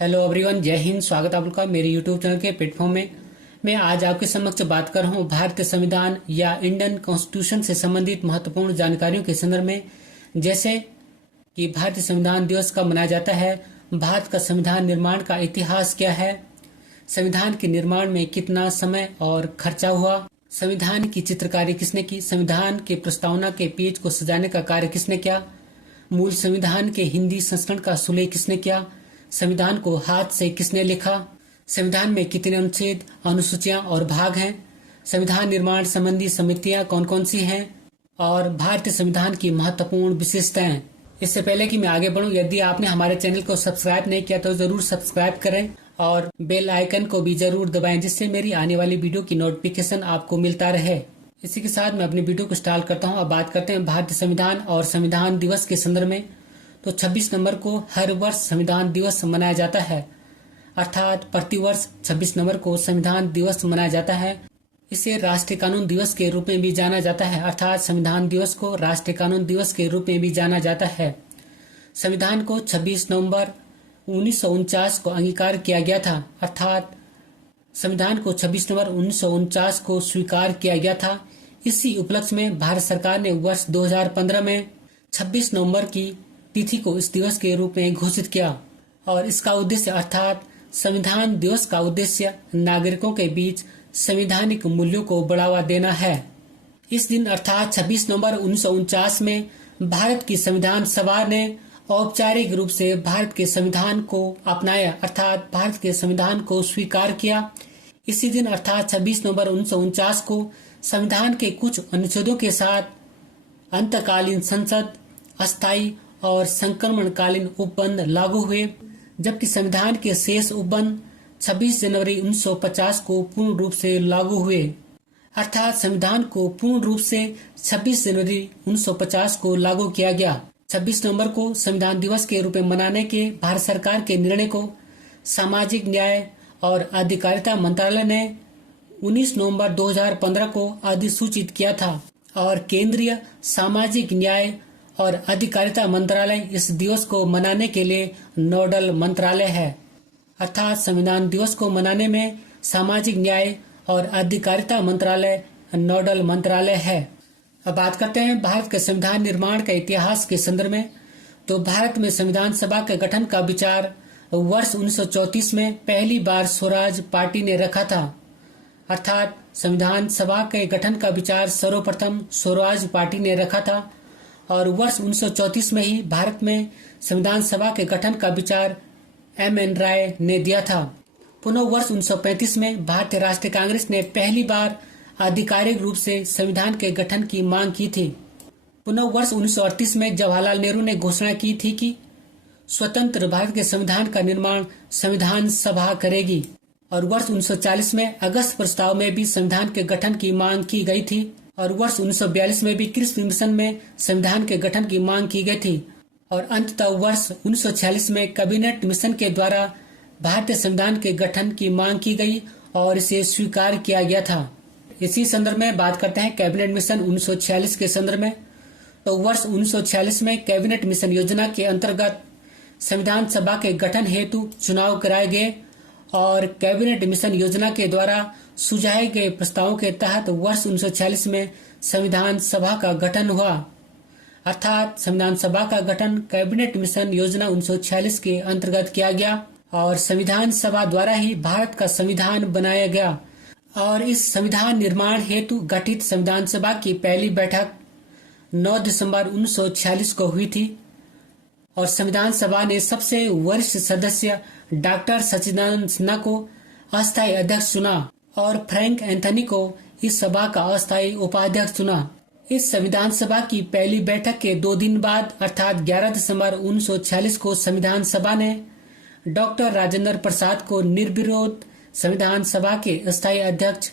Hello everyone, जय हिंद। स्वागत है आपका मेरे यूट्यूब चैनल के प्लेटफॉर्म में। मैं आज आपके समक्ष बात कर रहा हूँ भारतीय संविधान या इंडियन कॉन्स्टिट्यूशन से संबंधित महत्वपूर्ण जानकारियों के संदर्भ में। जैसे कि भारतीय संविधान दिवस कब मनाया जाता है, भारत का संविधान निर्माण का इतिहास क्या है, संविधान के निर्माण में कितना समय और खर्चा हुआ, संविधान की चित्रकारी किसने की, संविधान के प्रस्तावना के पेज को सजाने का कार्य किसने किया, मूल संविधान के हिंदी संस्करण का सुलेख किसने किया, संविधान को हाथ से किसने लिखा, संविधान में कितने अनुच्छेद, अनुसूचियां और भाग हैं, संविधान निर्माण संबंधी समितियां कौन कौन सी हैं और भारतीय संविधान की महत्वपूर्ण विशेषताएं। इससे पहले कि मैं आगे बढ़ूं, यदि आपने हमारे चैनल को सब्सक्राइब नहीं किया तो जरूर सब्सक्राइब करें और बेल आइकन को भी जरूर दबाएं, जिससे मेरी आने वाली वीडियो की नोटिफिकेशन आपको मिलता रहे। इसी के साथ मैं अपनी वीडियो को स्टार्ट करता हूं। अब बात करते हैं भारतीय संविधान और संविधान दिवस के संदर्भ में। तो 26 नवंबर को हर वर्ष संविधान दिवस मनाया जाता है, अर्थात प्रतिवर्ष 26 नवंबर को संविधान दिवस मनाया जाता है। इसे राष्ट्रीय कानून दिवस के रूप में भी जाना जाता है, अर्थात संविधान दिवस को राष्ट्रीय कानून दिवस के रूप में भी जाना जाता है। संविधान को 26 नवंबर 1949 को अंगीकार किया गया था, अर्थात संविधान को 26 नवंबर 1949 को स्वीकार किया गया था। इसी उपलक्ष्य में भारत सरकार ने वर्ष 2015 में 26 नवंबर की तिथि को इस दिवस के रूप में घोषित किया और इसका उद्देश्य अर्थात संविधान दिवस का उद्देश्य नागरिकों के बीच संवैधानिक मूल्यों को बढ़ावा देना है। इस दिन अर्थात 26 नवंबर 1949 में भारत की संविधान सभा ने औपचारिक रूप से भारत के संविधान को अपनाया, अर्थात भारत के संविधान को स्वीकार किया। इसी दिन अर्थात 26 नवंबर 1949 को संविधान के कुछ अनुच्छेदों के साथ अंतकालीन संसद, अस्थायी और संक्रमणकालीन उपबंध लागू हुए, जबकि संविधान के शेष उपबंध 26 जनवरी 1950 को पूर्ण रूप से लागू हुए। अर्थात संविधान को पूर्ण रूप से 26 जनवरी 1950 को लागू किया गया। 26 नवंबर को संविधान दिवस के रूप में मनाने के भारत सरकार के निर्णय को सामाजिक न्याय और अधिकारिता मंत्रालय ने 19 नवंबर 2015 को अधिसूचित किया था और केंद्रीय सामाजिक न्याय और अधिकारिता मंत्रालय इस दिवस को मनाने के लिए नोडल मंत्रालय है। अर्थात संविधान दिवस को मनाने में सामाजिक न्याय और अधिकारिता मंत्रालय नोडल मंत्रालय है। अब बात करते हैं भारत के संविधान निर्माण के इतिहास के संदर्भ में। तो भारत में संविधान सभा के गठन का विचार वर्ष 1934 में पहली बार स्वराज पार्टी ने रखा था, अर्थात संविधान सभा के गठन का विचार सर्वप्रथम स्वराज पार्टी ने रखा था और वर्ष 1934 में ही भारत में संविधान सभा के गठन का विचार M.N. राय ने दिया था। पुनः वर्ष 1935 में भारतीय राष्ट्रीय कांग्रेस ने पहली बार आधिकारिक रूप से संविधान के गठन की मांग की थी। पुनः वर्ष 1938 में जवाहरलाल नेहरू ने घोषणा की थी कि स्वतंत्र भारत के संविधान का निर्माण संविधान सभा करेगी और वर्ष 1940 में अगस्त प्रस्ताव में भी संविधान के गठन की मांग की गई थी और वर्ष 1942 में भी कृषि मिशन में संविधान के गठन की मांग की गई थी और अंततः वर्ष 1946 में कैबिनेट मिशन के द्वारा भारतीय संविधान के गठन की मांग की गई और इसे स्वीकार किया गया था। इसी संदर्भ में बात करते हैं कैबिनेट मिशन 1946 के संदर्भ में। तो वर्ष 1946 में कैबिनेट मिशन योजना के अंतर्गत संविधान सभा के गठन हेतु चुनाव कराए गए और कैबिनेट मिशन योजना के द्वारा सुझाए गए प्रस्तावों के तहत वर्ष 1946 में संविधान सभा का गठन हुआ, अर्थात संविधान सभा का गठन कैबिनेट मिशन योजना 1946 के अंतर्गत किया गया और संविधान सभा द्वारा ही भारत का संविधान बनाया गया। और इस संविधान निर्माण हेतु गठित संविधान सभा की पहली बैठक 9 दिसंबर 1946 को हुई थी और संविधान सभा ने सबसे वरिष्ठ सदस्य डॉक्टर सच्चिदानंद सिन्हा को अस्थायी अध्यक्ष चुना और फ्रैंक एंथनी को इस सभा का अस्थायी उपाध्यक्ष चुना। इस संविधान सभा की पहली बैठक के 2 दिन बाद अर्थात 11 दिसंबर 1946 को संविधान सभा ने डॉक्टर राजेंद्र प्रसाद को निर्विरोध संविधान सभा के अस्थायी अध्यक्ष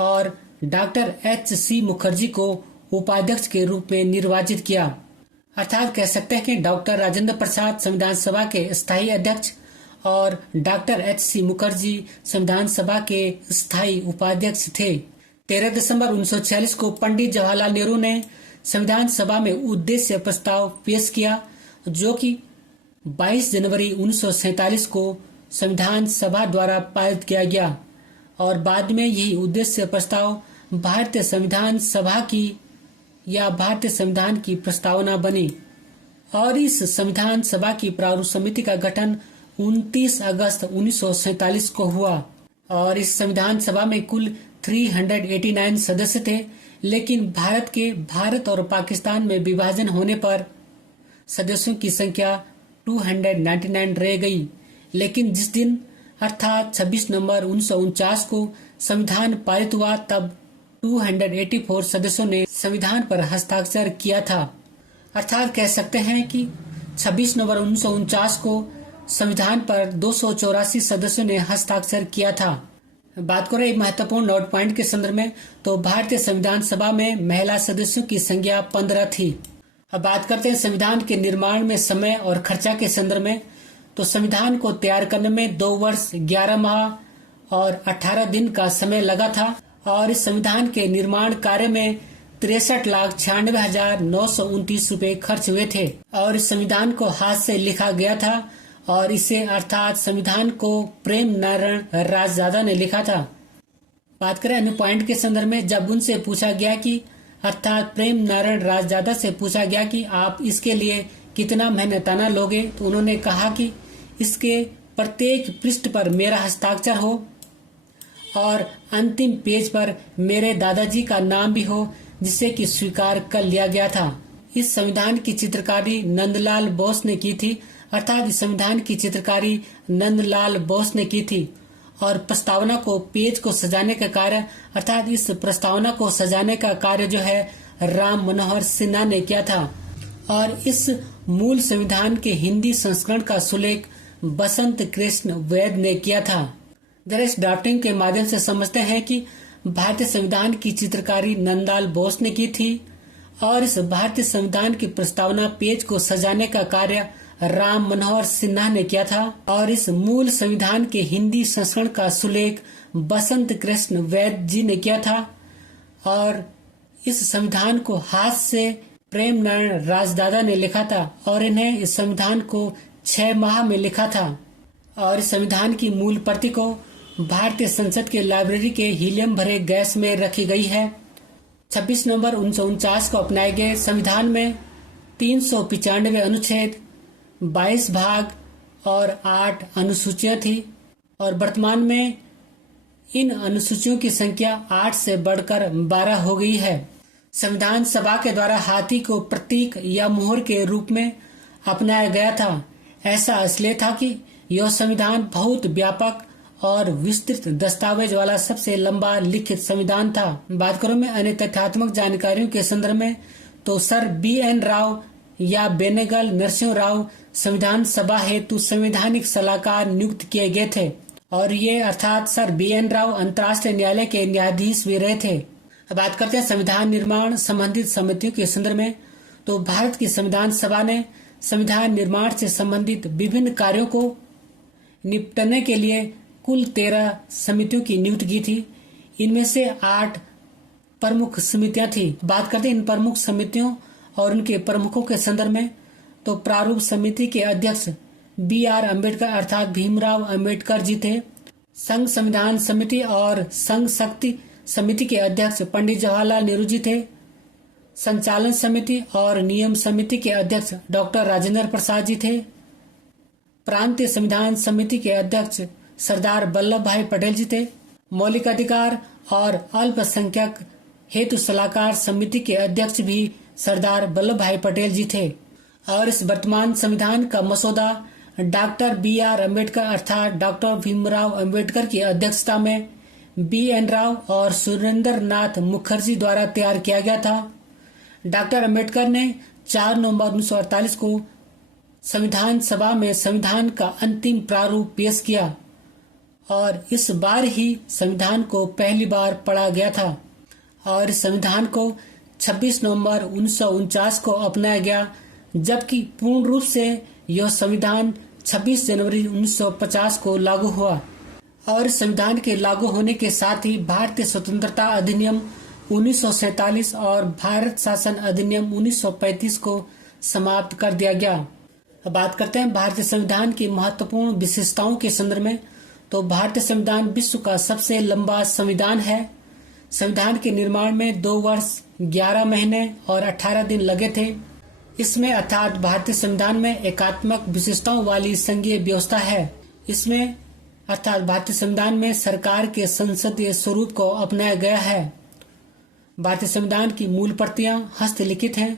और डॉक्टर H.C. मुखर्जी को उपाध्यक्ष के रूप में निर्वाचित किया। अर्थात कह सकते हैं कि डॉक्टर राजेंद्र प्रसाद संविधान सभा के स्थायी अध्यक्ष और डॉक्टर H.C. मुखर्जी संविधान सभा के स्थायी उपाध्यक्ष थे। 13 दिसंबर 1946 को पंडित जवाहरलाल नेहरू ने संविधान सभा में उद्देश्य प्रस्ताव पेश किया, जो कि 22 जनवरी 1947 को संविधान सभा द्वारा पारित किया गया और बाद में यही उद्देश्य प्रस्ताव भारतीय संविधान सभा की या भारतीय संविधान की प्रस्तावना बनी और इस संविधान सभा की प्रारूप समिति का गठन 29 अगस्त 1947 को हुआ और इस संविधान सभा में कुल 389 सदस्य थे, लेकिन भारत और पाकिस्तान में विभाजन होने पर सदस्यों की संख्या 299 रह गई। लेकिन जिस दिन अर्थात 26 नवंबर 1949 को संविधान पारित हुआ तब 284 सदस्यों ने संविधान पर हस्ताक्षर किया था। अर्थात कह सकते हैं कि 26 नवंबर 1949 को संविधान पर 284 सदस्यों ने हस्ताक्षर किया था। बात करें एक महत्वपूर्ण नोट पॉइंट के संदर्भ में तो भारतीय संविधान सभा में महिला सदस्यों की संख्या 15 थी। अब बात करते हैं संविधान के निर्माण में समय और खर्चा के संदर्भ में तो संविधान को तैयार करने में 2 वर्ष 11 माह और 18 दिन का समय लगा था और इस संविधान के निर्माण कार्य में 63,96,929 रुपए खर्च हुए थे और इस संविधान को हाथ से लिखा गया था और इसे अर्थात संविधान को प्रेम नारायण राजदादा ने लिखा था। बात करें अन्य पॉइंट के संदर्भ में जब उनसे पूछा गया कि अर्थात प्रेम नारायण राजदादा से पूछा गया कि आप इसके लिए कितना मेहनताना लोगे तो उन्होंने कहा कि इसके प्रत्येक पृष्ठ पर मेरा हस्ताक्षर हो और अंतिम पेज पर मेरे दादाजी का नाम भी हो जिसे कि स्वीकार कर लिया गया था। इस संविधान की चित्रकारी नंदलाल बोस ने की थी अर्थात इस संविधान की चित्रकारी नंदलाल बोस ने की थी और प्रस्तावना को पेज को सजाने का कार्य अर्थात इस प्रस्तावना को सजाने का कार्य जो है राम मनोहर सिन्हा ने किया था और इस मूल संविधान के हिंदी संस्करण का सुलेख बसंत कृष्ण वैद ने किया था। जरा इस ड्राफ्टिंग के माध्यम से समझते हैं कि भारतीय संविधान की चित्रकारी नंदलाल बोस ने की थी और इस भारतीय संविधान की प्रस्तावना पेज को सजाने का कार्य राम मनोहर सिन्हा ने किया था और इस मूल संविधान के हिंदी संस्करण का सुलेख बसंत कृष्ण वैद जी ने किया था और इस संविधान को हाथ से प्रेम नारायण राजदादा ने लिखा था और इन्हें इस संविधान को 6 माह में लिखा था और इस संविधान की मूल प्रति को भारतीय संसद के लाइब्रेरी के हीलियम भरे गैस में रखी गई है। 26 नवंबर 1949 को अपनाए गए संविधान में 395 अनुच्छेद 22 भाग और 8 अनुसूचियां थी और वर्तमान में इन अनुसूचियों की संख्या 8 से बढ़कर 12 हो गई है। संविधान सभा के द्वारा हाथी को प्रतीक या मोहर के रूप में अपनाया गया था। ऐसा इसलिए था कि यह संविधान बहुत व्यापक और विस्तृत दस्तावेज वाला सबसे लंबा लिखित संविधान था। बात करूं मैं अन्य तथ्यात्मक जानकारियों के संदर्भ में तो सर BN राव या बेनेगल नरसिंह राव संविधान सभा हेतु संवैधानिक सलाहकार नियुक्त किए गए थे और ये अर्थात सर BN राव अंतर्राष्ट्रीय न्यायालय के न्यायाधीश भी रहे थे। अब बात करते हैं संविधान निर्माण संबंधित समितियों के संदर्भ में तो भारत की संविधान सभा ने संविधान निर्माण से संबंधित विभिन्न कार्यों को निपटने के लिए कुल 13 समितियों की नियुक्ति की थी। इनमें से 8 प्रमुख समितियां थी। बात करते हैं इन प्रमुख समितियों और उनके प्रमुखों के संदर्भ में तो प्रारूप समिति के अध्यक्ष BR अम्बेडकर अर्थात भीमराव अम्बेडकर जी थे। संघ संविधान समिति और संघ शक्ति समिति के अध्यक्ष पंडित जवाहरलाल नेहरू जी थे। संचालन समिति और नियम समिति के अध्यक्ष डॉक्टर राजेंद्र प्रसाद जी थे। प्रांतीय संविधान समिति के अध्यक्ष सरदार वल्लभ भाई पटेल जी थे। मौलिक अधिकार और अल्पसंख्यक हेतु सलाहकार समिति के अध्यक्ष भी सरदार वल्लभ भाई पटेल जी थे और इस वर्तमान संविधान का मसौदा डॉक्टर BR अम्बेडकर अर्थात डॉक्टर भीमराव अम्बेडकर की अध्यक्षता में BN राव और सुरेंद्र नाथ मुखर्जी द्वारा तैयार किया गया था। डॉक्टर अम्बेडकर ने 4 नवंबर 1948 को संविधान सभा में संविधान का अंतिम प्रारूप पेश किया और इस बार ही संविधान को पहली बार पढ़ा गया था और इस संविधान को 26 नवंबर 1949 को अपनाया गया जबकि पूर्ण रूप से यह संविधान 26 जनवरी 1950 को लागू हुआ और इस संविधान के लागू होने के साथ ही भारतीय स्वतंत्रता अधिनियम 1947 और भारत शासन अधिनियम 1935 को समाप्त कर दिया गया। अब बात करते हैं भारतीय संविधान की महत्वपूर्ण विशेषताओं के संदर्भ में। तो भारतीय संविधान विश्व का सबसे लंबा संविधान है। संविधान के निर्माण में 2 वर्ष 11 महीने और 18 दिन लगे थे। इसमें अर्थात भारतीय संविधान में एकात्मक विशेषताओं वाली संघीय व्यवस्था है। इसमें अर्थात भारतीय संविधान में सरकार के संसदीय स्वरूप को अपनाया गया है। भारतीय संविधान की मूल प्रतियां हस्तलिखित हैं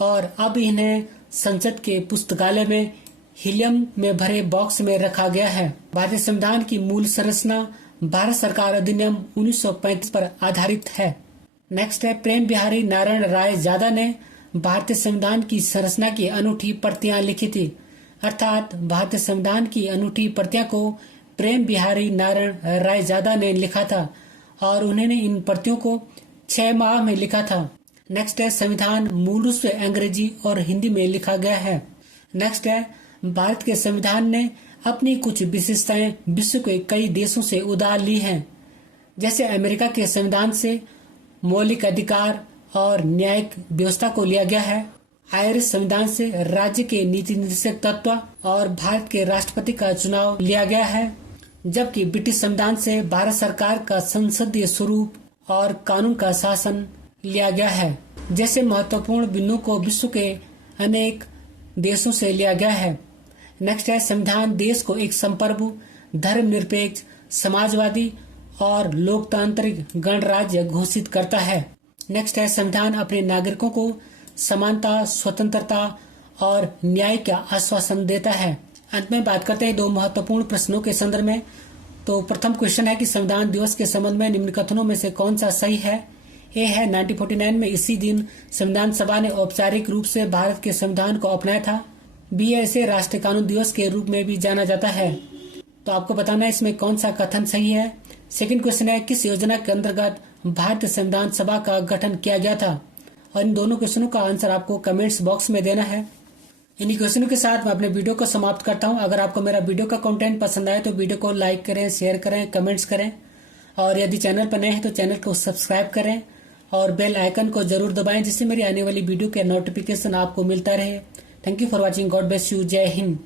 और अब इन्हें संसद के पुस्तकालय में हीलियम में भरे बॉक्स में रखा गया है। भारतीय संविधान की मूल संरचना भारत सरकार अधिनियम 1935 पर आधारित है। नेक्स्ट है, प्रेम बिहारी नारायण रायजादा ने भारतीय संविधान की संरचना की अनूठी प्रतियां लिखी थी। अर्थात भारतीय संविधान की अनूठी प्रतियां को प्रेम बिहारी नारायण रायजादा ने लिखा था और उन्होंने इन प्रतियों को 6 माह में लिखा था। नेक्स्ट है, संविधान मूल रूप से अंग्रेजी और हिंदी में लिखा गया है। नेक्स्ट है, भारत के संविधान ने अपनी कुछ विशेषताएं विश्व के कई देशों से उधार ली हैं। जैसे अमेरिका के संविधान से मौलिक अधिकार और न्यायिक व्यवस्था को लिया गया है। आयरिश संविधान से राज्य के नीति निर्देशक तत्व और भारत के राष्ट्रपति का चुनाव लिया गया है। जबकि ब्रिटिश संविधान से भारत सरकार का संसदीय स्वरूप और कानून का शासन लिया गया है। जैसे महत्वपूर्ण बिंदु को विश्व के अनेक देशों से लिया गया है। नेक्स्ट है, संविधान देश को एक संप्रभु, धर्मनिरपेक्ष, समाजवादी और लोकतांत्रिक गणराज्य घोषित करता है। नेक्स्ट है, संविधान अपने नागरिकों को समानता, स्वतंत्रता और न्याय का आश्वासन देता है। अंत में बात करते हैं 2 महत्वपूर्ण प्रश्नों के संदर्भ में। तो प्रथम क्वेश्चन है कि संविधान दिवस के संबंध में निम्न कथनों में से कौन सा सही है। ए है, 1949 में इसी दिन संविधान सभा ने औपचारिक रूप से भारत के संविधान को अपनाया था। बी है, इसे राष्ट्रीय कानून दिवस के रूप में भी जाना जाता है। तो आपको बताना है इसमें कौन सा कथन सही है। सेकंड क्वेश्चन है, किस योजना के अंतर्गत भारतीय संविधान सभा का गठन किया गया था। और इन दोनों क्वेश्चनों का आंसर आपको कमेंट्स बॉक्स में देना है। इन्हीं क्वेश्चनों के साथ मैं अपने वीडियो को समाप्त करता हूं। अगर आपको मेरा वीडियो का कंटेंट पसंद आए तो वीडियो को लाइक करें, शेयर करें, कमेंट्स करें और यदि चैनल पर नए हैं तो चैनल को सब्सक्राइब करें और बेल आइकन को जरूर दबाएं जिससे मेरी आने वाली वीडियो के नोटिफिकेशन आपको मिलता रहे। Thank you for watching. God bless you. जय हिंद।